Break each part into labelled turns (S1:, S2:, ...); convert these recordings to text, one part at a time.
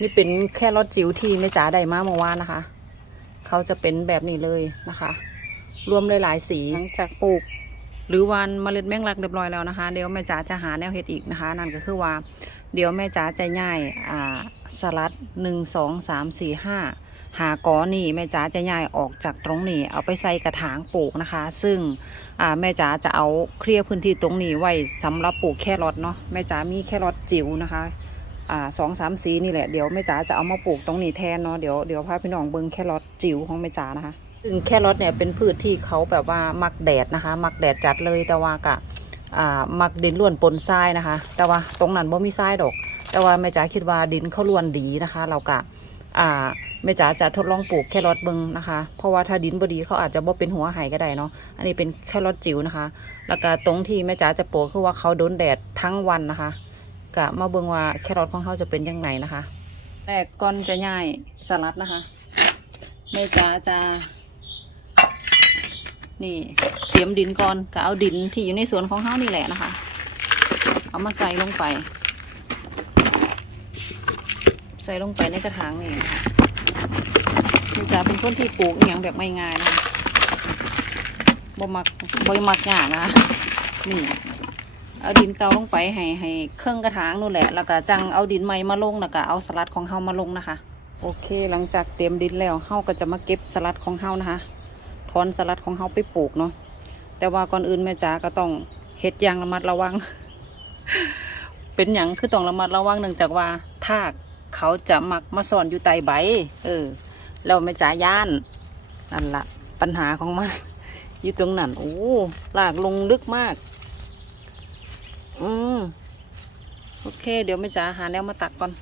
S1: นี่เป็นแค่รถจิ๋วที่แม่จ๋าได้มาเมื่อวานนะคะ เขาจะเป็นแบบนี้เลยนะคะ รวมหลายๆสีหลังจากปลูก หรือวันเมล็ดแมงลักเรียบร้อยแล้วนะคะ เดี๋ยวแม่จ๋าจะหาแนวเห็ดอีกนะคะ นั่นก็คือว่า เดี๋ยวแม่จ๋าจะย่ายอ่าสลัดหนึ่งสองสามสี่ห้าหากอนี่แม่จ๋าจะย่ายออกจากตรงนี้ เอาไปใส่กระถางปลูกนะคะ ซึ่งอ่าแม่จ๋าจะเอาเคลียร์พื้นที่ตรงนี้ไว้สำหรับปลูกแครอทเนาะแม่จ๋ามีแครอทจิ๋วนะคะ อ่าสองสามสีนี่แหละเดี๋ยวแม่จ๋าจะเอามาปลูกตรงนี้แทนเนาะเดี๋ยวเดี๋ยวพาพี่น้องเบิ้งแครอทจิ๋วของแม่จ๋านะคะ ซึ่งแครอทเนี่ยเป็นพืชที่เขาแบบว่ามักแดดนะคะ มักแดดจัดเลยแต่ว่ากะอ่ามักดินล้วนปนทรายนะคะ แต่ว่าตรงนั้นบ่มีทรายดอก แต่ว่าแม่จ๋าคิดว่าดินเขาล้วนดีนะคะ เรากะอ่าแม่จ๋าจะทดลองปลูกแครอทเบิงนะคะ เพราะว่าถ้าดินบดีเขาอาจจะบ่เป็นหัวไห่ก็ได้เนาะ อันนี้เป็นแครอทจิ๋วนะคะ แล้วก็ตรงที่แม่จ๋าจะปลูกคือว่าเขาโดนแดดทั้งวันนะคะ กะมาเบิ่งว่าแครอทของเขาจะเป็นยังไงนะคะแรกก่อนจะย่ายสลัดนะคะแม่จ๋าจะนี่เตรียมดินก่อนก็เอาดินที่อยู่ในสวนของเฮานี่แหละนะคะ เอามาใส่ลงไป ใส่ลงไปในกระถางนี่นะคะนี่จะเป็นคนที่ปลูกอย่างแบบง่ายๆนะคะบ่มักบ่มักยากนะนี่ เอาดินเก่าลงไปให้ให้เครื่องกระถางนู่นแหละ แล้วก็จังเอาดินใหม่มาลงแล้วก็เอาสลัดของเฮามาลงนะคะ โอเค หลังจากเตรียมดินแล้วเฮาก็จะมาเก็บสลัดของเฮานะคะถอนสลัดของเฮาไปปลูกเนาะแต่ว่าก่อนอื่นแม่จ๋าก็ต้องเฮ็ดอย่างระมัดระวัง เป็นอย่างคือต้องระมัดระวังเนื่องจากว่าทากเขาจะมักมาซ่อนอยู่ใต้ใบ เออแล้วแม่จ๋าย่านนั่นละปัญหาของมันอยู่ตรงนั้นโอ้ลากลงลึกมาก อืมโอเค เดี๋ยวแม่จ๋าหาแนวมาตักก่อน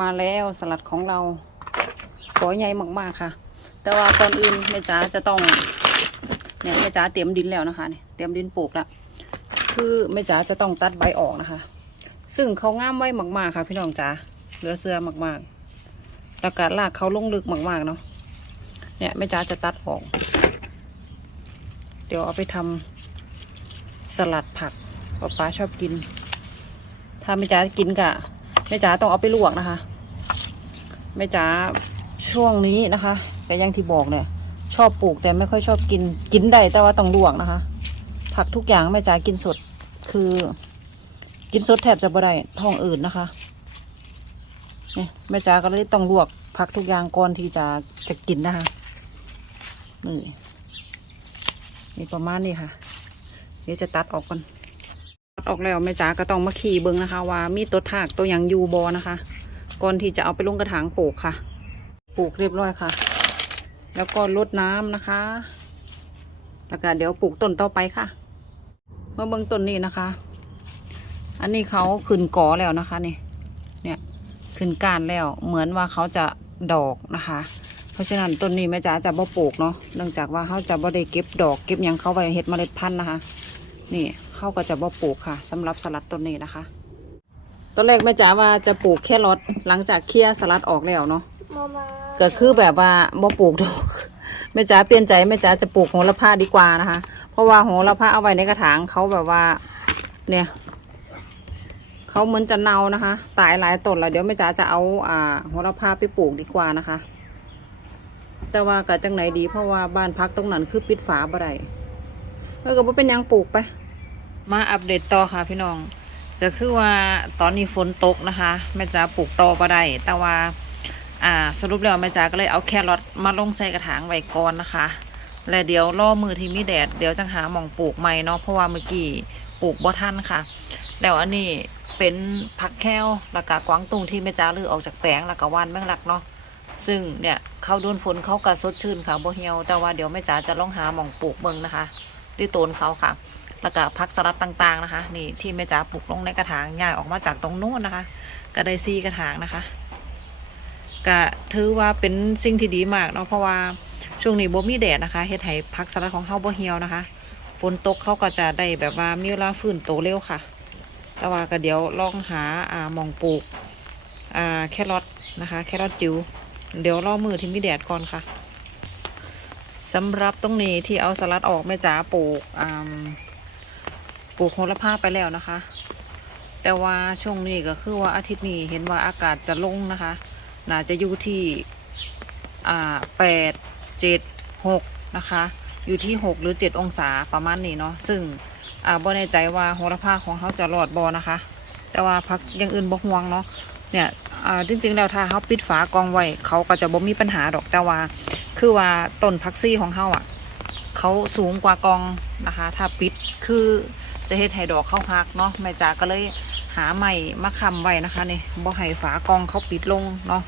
S1: มาแล้วสลัดของเราขอใหญ่มากๆค่ะ แต่ว่าก่อนอื่นแม่จ๋าจะต้องเนี่ยแม่จ๋าเตรียมดินแล้วนะคะเนี่ยเตรียมดินปลูกละคือแม่จ๋าจะต้องตัดใบออกนะคะ ซึ่งเขาง่ามไว้มากๆค่ะ พี่น้องจ๋าเหลือเสื้อมากๆแล้วก็รากเขาลงลึกมากๆเนาะเนี่ยแม่จ๋าจะตัดออก เดี๋ยวเอาไปทำสลัดผัก ป๊าป๊าชอบกิน ถ้าแม่จ๋ากินกะแม่จ๋าต้องเอาไปลวกนะคะแม่จ๋าช่วงนี้นะคะแต่ยังที่บอกเนี่ย ชอบปลูกแต่ไม่ค่อยชอบกินกินได้แต่ว่าต้องลวกนะคะ ผักทุกอย่างแม่จ๋ากินสดคือ กินสดแทบจะบ่ได้ท้องอืดนนะคะนี่แม่จ๋าก็เลยต้องลวกผักทุกอย่างก่อนที่จะจะกินนะคะนี่นี่ประมาณนี้ค่ะ เดี๋ยวจะตัดออกก่อน ออกแล้วแม่จ๋าก็ต้องมาขี่เบิ้งนะคะ ว่ามีตัวถากตัวอย่างยูบอนะคะ ก่อนที่จะเอาไปลงกระถางปลูกค่ะ ปลูกเรียบร้อยค่ะ แล้วก็รดน้ำนะคะแล้วก็เดี๋ยวปลูกต้นต่อไปค่ะเมื่อเบื้งต้นนี้นะคะ อันนี้เขาขึ้นกอแล้วนะคะนี่เนี่ยขึ้นก้านแล้วเหมือนว่าเขาจะดอกนะคะ เพราะฉะนั้นต้นนี้แม่จ๋าจะบ่ปลูกเนาะเนื่องจากว่าเขาจะบ่ได้เก็บดอกเก็บยังเขาไว้เฮ็ดเมล็ดพันธุ์นะคะ นี่ เขาก็จะบ่ปลูกค่ะสำหรับสลัดต้นนี้นะคะตอนแรกแม่จ๋าว่าจะปลูกแค่รดหลังจากเคลียสลัดออกแล้วเนาะก็คือแบบว่าบ่ปลูกดอกแม่จ๋าเปลี่ยนใจแม่จ๋าจะปลูกโหระพาดีกว่านะคะ เพราะว่าโหระพาเอาไว้ในกระถางเขาแบบว่า เนี่ยเขาเหมือนจะเน่านะคะ ตายหลายต้นแล้วเดี๋ยวแม่จ๋าจะเอาอ่าโหระพาไปปลูกดีกว่านะคะ แต่ว่าก็จังไหนดีเพราะว่าบ้านพักตรงนั้นคือปิดฝาบ่ได้เออก็บ่เป็นยังปลูกไป มาอัปเดตต่อค่ะพี่น้องก็คือว่าตอนนี้ฝนตกนะคะแม่จ๋าปลูกต่อบ่ได้แต่ว่าอ่าสรุปแล้วแม่จ๋าก็เลยเอาแครอทมาลงใส่กระถางไว้ก่อนนะคะ และเดี๋ยวล่อมือที่มีแดดเดี๋ยวจะหาหม่องปลูกใหม่เนาะเพราะว่าเมื่อกี้ปลูกบ่ทันค่ะ แล้วอันนี้เป็นผักแควแล้วก็กวางตุ้งที่แม่จ๋าลือออกจากแปลงแล้วก็ว่านแมงลักเนาะซึ่งเนี่ยเขาโดนฝนเขาก็สดชื่นค่ะบ่เหี่ยวแต่ว่าเดี๋ยวแม่จ๋าจะลองหาหม่องปลูกเบิ่งนะคะด้วยต้นเขาค่ะ แล้วก็ผักสลัดต่างๆนะคะ นี่ที่แม่จ๋าปลูกลงในกระถางย้ายออกมาจากตรงนู้นนะคะ ก็ได้ซีกระถางนะคะก็ถือว่าเป็นสิ่งที่ดีมากเนาะเพราะว่าช่วงนี้บ่มีแดดนะคะเฮ็ดให้ผักสลัดของเฮาบ่เหี่ยวนะคะฝนตกเขาก็จะได้แบบว่ามีเวลาฟื้นโตเร็วค่ะ แต่ว่าก็เดี๋ยวลองหาอ่ามองปลูกอ่าแครอทนะคะ แครอทจิ๋วเดี๋ยวรอมือที่มีแดดก่อนค่ะสำหรับตรงนี้ที่เอาสลัดออกแม่จ๋าปลูกอ่า ปลูกโหระพาไปแล้วนะคะ แต่ว่าช่วงนี้ก็คือว่าอาทิตย์นี้เห็นว่าอากาศจะลงนะคะ น่าจะอยู่ที่อ่าแปดเจ็ดหกนะคะ อยู่ที่หกหรือเจ็ดองศาประมาณนี้เนาะซึ่งอ่าบ่แน่ใจว่าโหระพาของเขาจะรอดบอนะคะ แต่ว่าพักยังอื่นบ่ห่วงเนาะเนี่ยจริงๆแล้วถ้าเขาปิดฝากองไว้เขาก็จะบ่มีปัญหาดอกแต่ว่า คือว่าต้นพักซี่ของเขาอะเขาสูงกว่ากองนะคะ ถ้าปิดคือ จะเฮ็ดให้ดอกเข้าพักเนาะแม่จ๋าก็เลยหาใหม่มาค้ำไว้นะคะนี่บ่ให้ฝากองเขาปิดลงเนาะ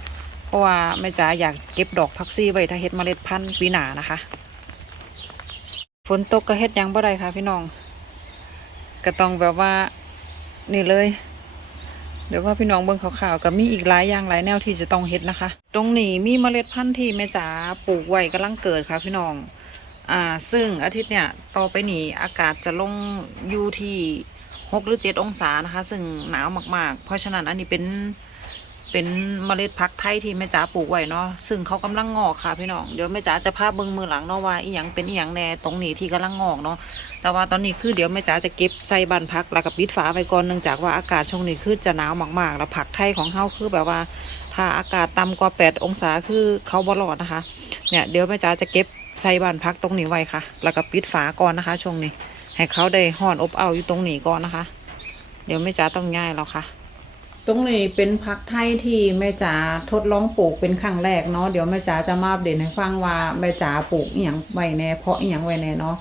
S1: เพราะว่าแม่จ๋าอยากเก็บดอกพักซี่ไว้ถ้าเฮ็ดเมล็ดพันธุ์ปีหน้านะคะ ฝนตกก็เฮ็ดยังบ่ได้ค่ะพี่น้องก็ต้องแบบว่านี่เลย เดี๋ยวว่าพี่น้องเบิ่งข่าวๆก็มีอีกหลายอย่างหลายแนวที่จะต้องเฮ็ดนะคะ ตรงนี้มีเมล็ดพันธุ์ที่แม่จ๋าปลูกไว้กำลังเกิดค่ะพี่น้อง อ่าซึ่งอาทิตย์เนี่ยต่อไปนี้อากาศจะลงอยู่ที่หกหรือเจ็ดองศานะคะ ซึ่งหนาวมากๆ เพราะฉะนั้นอันนี้เป็นเป็นเมล็ดพักไทยที่แม่จ๋าปลูกไว้เนาะซึ่งเขากำลังงอกค่ะพี่น้องเดี๋ยวแม่จ๋าจะพาเบิ่งมือหลังเนาะว่าอีหยังเป็นอีหยังแน่ตรงนี้ที่กำลังงอกเนาะแต่ว่าตอนนี้คือเดี๋ยวแม่จ๋าจะเก็บใส่บานพักแล้วก็ปิดฝาไว้ก่อนเนื่องจากว่าอากาศช่วงนี้คือจะหนาวมากๆ แล้วผักไทยของเฮาคือแบบว่า ถ้าอากาศต่ำกว่า 8 องศาคือเขาบ่รอดนะคะเนี่ยเดี๋ยวแม่จ๋าจะเก็บ ใส่บานพักตรงนี้ไว้ค่ะ แล้วก็ปิดฝาก่อนนะคะ ช่วงนี้ ให้เขาได้ห่อนอบเอาอยู่ตรงนี้ก่อนนะคะ เดี๋ยวแม่จ๋าต้องง่ายแล้วค่ะ ตรงนี้เป็นพักไทยที่แม่จ๋าทดลองปลูกเป็นครั้งแรกเนาะ เดี๋ยวแม่จ๋าจะมาอัปเดตให้ฟังว่าแม่จ๋าปลูกอีหยังไว้แน่เพราะอีหยังไว้แน่เนาะ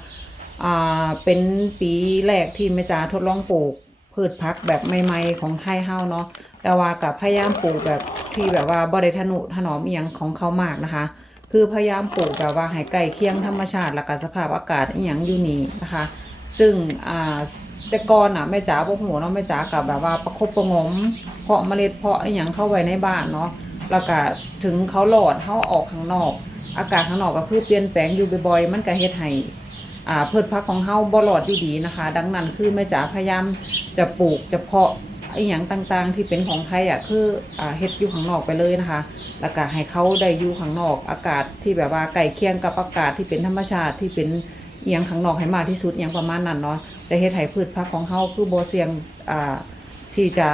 S1: อ่า เป็นปีแรกที่แม่จ๋าทดลองปลูกพืชพักแบบใหม่ๆของไทยเฮาเนาะ แต่ว่ากับพยายามปลูกแบบที่แบบว่าบริทนุถนอมอหย่างของเขามากนะคะ คือพยายามปลูกแบบว่าให้ใกล้เคียงธรรมชาติและกับสภาพอากาศอหย่างอยู่นี่นะคะ ซึ่งอ่าแต่ก่อนอะแม่จ๋าบ่ฮู้เนาะแม่จ๋ากับแบบว่าประคบประงม เพาะเมล็ดเพาะอหย่างเข้าไว้ในบ้านเนาะแล้วก็ถึงเขาหลอดเขาออกข้างนอก อากาศข้างนอกก็คือเปลี่ยนแปลงอยู่บ่อยๆมันก็เฮ็ดให้อ่าพืชพักของเฮาบ่รอดดีๆนะคะ ดังนั้นคือแม่จ๋าพยายามจะปลูกจะเพาะ อ้หยังต่างๆ ที่เป็นของไทยอะคืออ่าเฮ็ดอยู่ข้างนอกไปเลยนะคะ แล้วก็ให้เขาได้อยู่ข้างนอกอากาศที่แบบว่าใกล้เคียงกับอากาศที่เป็นธรรมชาติที่เป็นอหยังข้างนอกให้มากที่สุดอหยังประมาณนั้นเนาะจะเฮ็ดให้พืชพักของเฮาคือบ่เสี่ยงอ่าที่จะ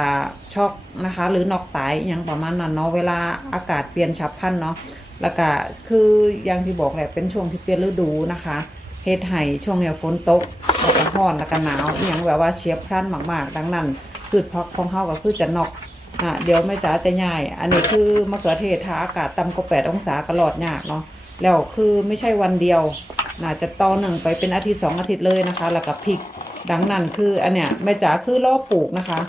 S1: ช็อกนะคะ หรือนอกตายอหยังประมาณนั้นเนาะเวลาอากาศเปลี่ยนฉับพลันเนาะแล้วก็คืออย่างที่บอกแหละเป็นช่วงที่เปลี่ยนฤดูนะคะเฮ็ดให้ช่วงเนี้ยฝนตกแล้วก็ร้อนแล้วก็หนาวอย่างแบบว่าเฉียบพลันมากๆ ดังนั้น พืชพักของเฮาก็คือจะนอกอะเดี๋ยวแม่จ๋าจะย่าย อันนี้คือมะเขือเทศถ้าอากาศต่ำกว่า8องศาก็รอดยากเนาะแล้วคือไม่ใช่วันเดียวน่าจะต่อหนึ่งไปเป็นอาทิตย์สองอาทิตย์เลยนะคะ แล้วก็พริกดังนั้นคืออันเนี้ยแม่จ๋าคือรอปลูกนะคะ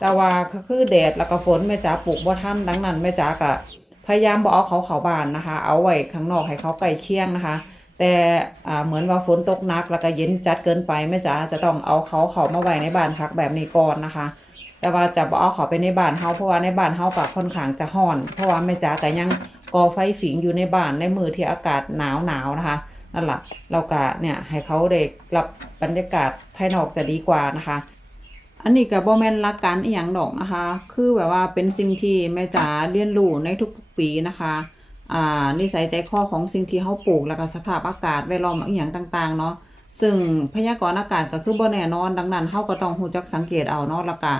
S1: แต่ว่าคือแดดแล้วก็ฝนแม่จ๋าปลูกบ่ทันดังนั้นแม่จ๋าก็พยายามบ่เอาเขาเขาบานนะคะ เอาไว้ข้างนอกให้เขาใกล้เคียงนะคะ แต่อ่าเหมือนว่าฝนตกหนักแล้วก็เย็นจัดเกินไปแม่จ๋าจะต้องเอาเขาเขามาไว้ในบ้านพักแบบนี้ก่อนนะคะ แต่ว่าจะบ่เอาเขาไปในบ้านเฮาเพราะว่าในบ้านเฮาก็ค่อนข้างจะร้อน เพราะว่าแม่จ๋าก็ยังก่อไฟฝิงอยู่ในบ้านในมือที่อากาศหนาวหนาวนะคะนั่นแหละเราก็เนี่ยให้เขาได้รับบรรยากาศภายนอกจะดีกว่านะคะ อันนี้ก็บ่แมนหลักการอีหยังดอกนะคะ คือแบบว่าเป็นสิ่งที่แม่จ๋าเรียนรู้ในทุกปีนะคะอ่านิสัยใจคอของสิ่งที่เฮาปลูกแล้วก็สภาพอากาศแวดล้อมอีหยังต่าง ๆ เนาะ ซึ่งพยากรณ์อากาศก็คือบ่แน่นอนดังนั้นเฮาก็ต้องรู้จักสังเกตเอาเนาะแล้วก็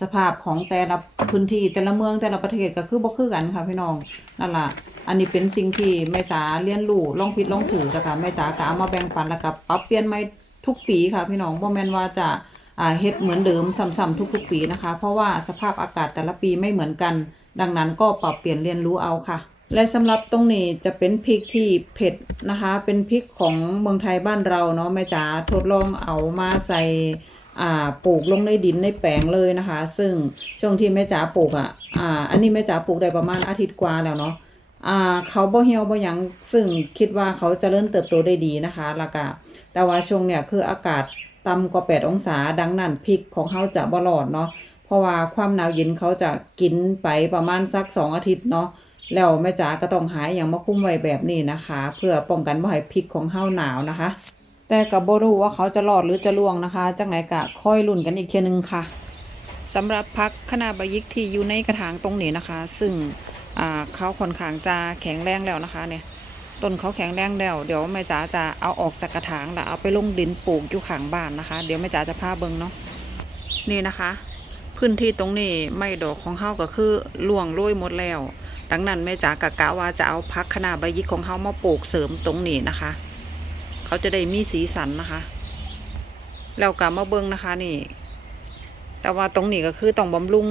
S1: สภาพของแต่ละพื้นที่แต่ละเมืองแต่ละประเทศก็คือบ่คือกันค่ะพี่น้องนั่นล่ะอันนี้เป็นสิ่งที่แม่จ๋าเรียนรู้ลองผิดลองถูกนะคะแม่จ๋าก็เอามาแบ่งปันแล้วก็ปรับเปลี่ยนใหม่ทุกปีค่ะพี่น้องบ่แม่นว่าจะอ่าเฮ็ดเหมือนเดิมซ้ำๆทุกๆปีนะคะ เพราะว่าสภาพอากาศแต่ละปีไม่เหมือนกัน ดังนั้นก็ปรับเปลี่ยนเรียนรู้เอาค่ะ และสำหรับตรงนี้จะเป็นพริกที่เผ็ดนะคะ เป็นพริกของเมืองไทยบ้านเราเนาะแม่จ๋าทดลองเอามาใส่อ่าปลูกลงในดินในแปลงเลยนะคะ ซึ่งช่วงที่แม่จ๋าปลูกอะอ่าอันนี้แม่จ๋าปลูกได้ประมาณอาทิตย์กว่าแล้วเนาะอ่าเขาบ่เหี่ยวบ่หยังซึ่งคิดว่าเขาจะเริ่มเติบโตได้ดีนะคะแล้วก็แต่ว่าช่วงเนี้ยคืออากาศต่ำกว่า 8 องศาดังนั้นพริกของเขาจะบ่รอดเนาะเพราะว่าความหนาวเย็นเขาจะกินไปประมาณสัก 2 อาทิตย์เนาะ แล้วแม่จ๋าก็ต้องหาอย่างมาคุ้มไว้แบบนี้นะคะ เพื่อป้องกันบ่ให้พริกของเฮาหนาวนะคะ แต่ก็บ่รู้ว่าเขาจะรอดหรือจะล่วงนะคะ จังไหนก็ค่อยลุ้นกันอีกเทีนึงค่ะสำหรับพักคณะบยิกที่อยู่ในกระถางตรงนี้นะคะ ซึ่งอ่าเขาค่อนข้างจะแข็งแรงแล้วนะคะเนี่ยต้นเขาแข็งแรงแล้วเดี๋ยวแม่จ๋าจะเอาออกจากกระถางแล้วเอาไปลงดินปลูกอยู่ข้างบ้านนะคะ เดี๋ยวแม่จ๋าจะพาเบิงเนาะนี่นะคะ พื้นที่ตรงนี้ไม่ดอกของเฮาก็คือล่วงโรยหมดแล้ว ดังนั้นแม่จ๋ากะกะว่าจะเอาพักคณะใบยิกของเฮามาปลูกเสริมตรงนี้นะคะ เขาจะได้มีสีสันนะคะ แล้วก็มาเบิ่งนะคะนี่ แต่ว่าตรงนี้ก็คือต้องบำรุง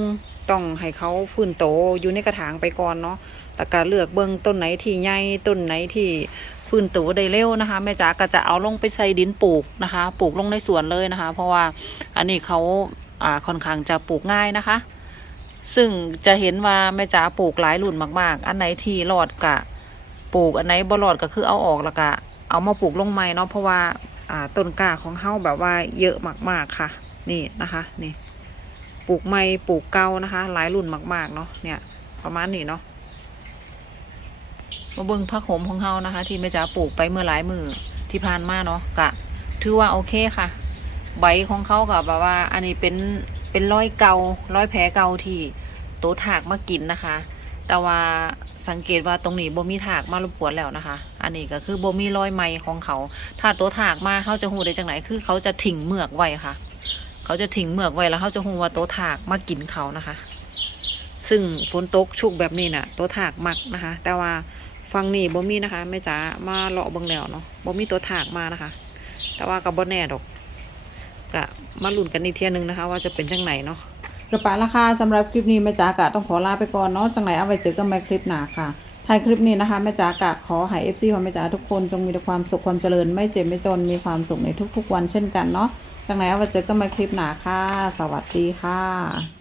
S1: ต้องให้เขาฟื้นโตอยู่ในกระถางไปก่อนเนาะแล้วก็เลือกเบิ่งต้นไหนที่ใหญ่ต้นไหนที่ฟื้นโตได้เร็วนะคะแม่จ๋าก็จะเอาลงไปใส่ดินปลูกนะคะ ปลูกลงในสวนเลยนะคะ เพราะว่าอันนี้เขาอ่าค่อนข้างจะปลูกง่ายนะคะ ซึ่งจะเห็นว่าแม่จ๋าปลูกหลายรุ่นมาก ๆ อันไหนที่รอดกะปลูกอันไหนบ่รอดก็คือเอาออกแล้วก็เอามาปลูกลงใหม่เนาะเพราะว่าอ่าต้นกล้าของเฮาแบบว่าเยอะมาก ๆค่ะ นี่นะคะนี่ปลูกใหม่ปลูกเก่านะคะ หลายรุ่นมาก ๆ เนาะเนี่ย ประมาณนี้เนาะมาเบิ่งผักโขมของเฮานะคะ ที่แม่จ๋าปลูกไปเมื่อหลายมือที่ผ่านมาเนาะกะถือว่าโอเคค่ะ ใบของเขากับแบบว่า อันนี้เป็น เป็นร้อยเการ้อยแผลเกาที่โตถากมากินนะคะ แต่ว่าสังเกตว่าตรงนี้บ่มีถากมารบกวนแล้วนะคะ อันนี้ก็คือบ่มีรอยไหมของเขา ถ้าตัวถากมาเขาจะหูได้จังไหนคือ เขาจะถิ่งเมือกไว้ค่ะ เขาจะทิ้งเมือกไว้แล้วเขาจะหูว่าโตถากมากินเขานะคะ ซึ่งฝนตกชุกแบบนี้น่ะโตถากมักนะคะ แต่ว่าฟังนี่บ่มีนะคะแม่จ๋ามาเลาะเบิ่งแล้วเนาะบ่มีตัวถากมานะคะ แต่ว่ากับบ่แน่ดอก ก็มาลุ้นกันอีกเที่ยหนึงนะคะ ว่าจะเป็นจังไหนเนาะกระป๋ะราคาสำหรับคลิปนี้แม่จ๋ากะต้องขอลาไปก่อนเนาะจังไหนเอาไว้เจอกันใหม่คลิปหน้าค่ะท้ายคลิปนี้นะคะแม่จ๋ากะขอให้ FC ของแม่จ๋าทุกคนจงมีแต่ความสุขความเจริญ ไม่เจ็บไม่จนมีความสุขในทุกๆวันเช่นกันเนาะจังไหนเอาไว้เจอกันใหม่คลิปหนาค่ะ สวัสดีค่ะ